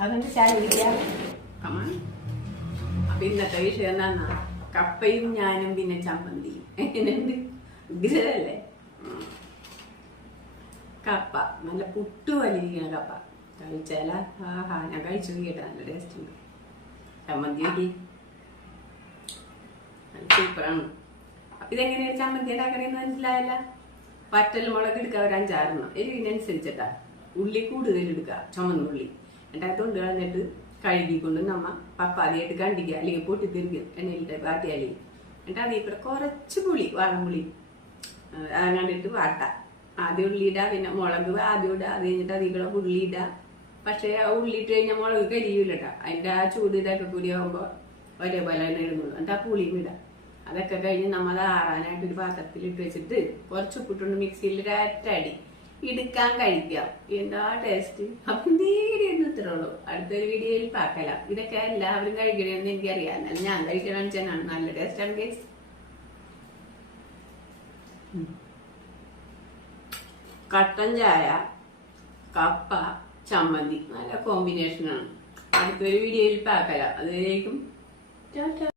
അതുകൊണ്ട് അപ്പൊ ഇന്നത്തെ വിഷയം എന്താന്നാ? കപ്പയും ഞാനും പിന്നെ ചമ്മന്തിയും. എങ്ങനെയുണ്ട്? കപ്പ. നല്ല പുട്ടു വലിയ കപ്പ. കഴിച്ചാല? ആഹാ ഞാൻ കഴിച്ചു കേട്ടോ നല്ല ടേസ്റ്റ് ഉണ്ട്. ചമ്മന്തി നോക്കി. സൂപ്പറാണ് അപ്പൊ ഇതെങ്ങനെയാണ് ചമ്മന്തി ഉണ്ടാക്കണേന്ന് മനസ്സിലായല്ല? വറ്റൽ മുളക് എടുക്കുക ഒരു അഞ്ചാറെണ്ണം. എരിവിനനുസരിച്ചിട്ടാ. ഉള്ളി കൂടുതൽ എടുക്കുക ചുമന്നുള്ളി എന്നിട്ട് അത് കൊണ്ട് കളഞ്ഞിട്ട് കഴുകിക്കൊണ്ട് നമ്മ പപ്പാതിയായിട്ട് കണ്ടിക്കുക അല്ലെങ്കിൽ പൊട്ടിത്തിരിക്കും എണ്ണയിലിട്ട് വാട്ടിയാലേ എന്നിട്ട് അതിൽ കൂടെ കുറച്ച് പുളി വാളംപുളി അത് കണ്ടിട്ട് വാട്ട ആദ്യം ഉള്ളി ഇടാ പിന്നെ മുളക് ആദ്യം ഇടുക അത് കഴിഞ്ഞിട്ട് അതിൽ കൂടെ ഉള്ളി ഇടുക പക്ഷേ ആ ഉള്ളി ഇട്ട് കഴിഞ്ഞാൽ മുളക് കരിയൂല കേട്ടോ അതിന്റെ ആ ചൂട് ഇതൊക്കെ കൂടി ആകുമ്പോൾ ഒരേപോലെ തന്നെ ഇടുന്നുള്ളൂ എന്നിട്ട് ആ പുളിയും ഇടാം അതൊക്കെ കഴിഞ്ഞ് നമ്മൾ ആറാനായിട്ട് ഒരു പാത്രത്തിൽ ഇട്ട് വെച്ചിട്ട് കുറച്ച് ഉപ്പിട്ടുണ്ട് മിക്സിയിൽ ഒരറ്റടി ഇടുക്കാൻ കഴിക്കാം എന്താ ടേസ്റ്റ് അപ്പൊ നേരെ ഒന്ന് ഇത്രേ അടുത്തൊരു വീഡിയോയിൽ പാക്കലാം ഇതൊക്കെ എല്ലാവരും കഴിക്കണമെന്ന് എനിക്കറിയാം. എന്നാലും ഞാൻ കഴിക്കണമെന്ന് വെച്ചാൽ നല്ല ടേസ്റ്റാണ് ഗേസ് കട്ടൻ ചായ കപ്പ ചമ്മന്തി. നല്ല കോമ്പിനേഷനാണ് അടുത്തൊരു വീഡിയോയിൽ പാക്കലാം അതിലേക്കും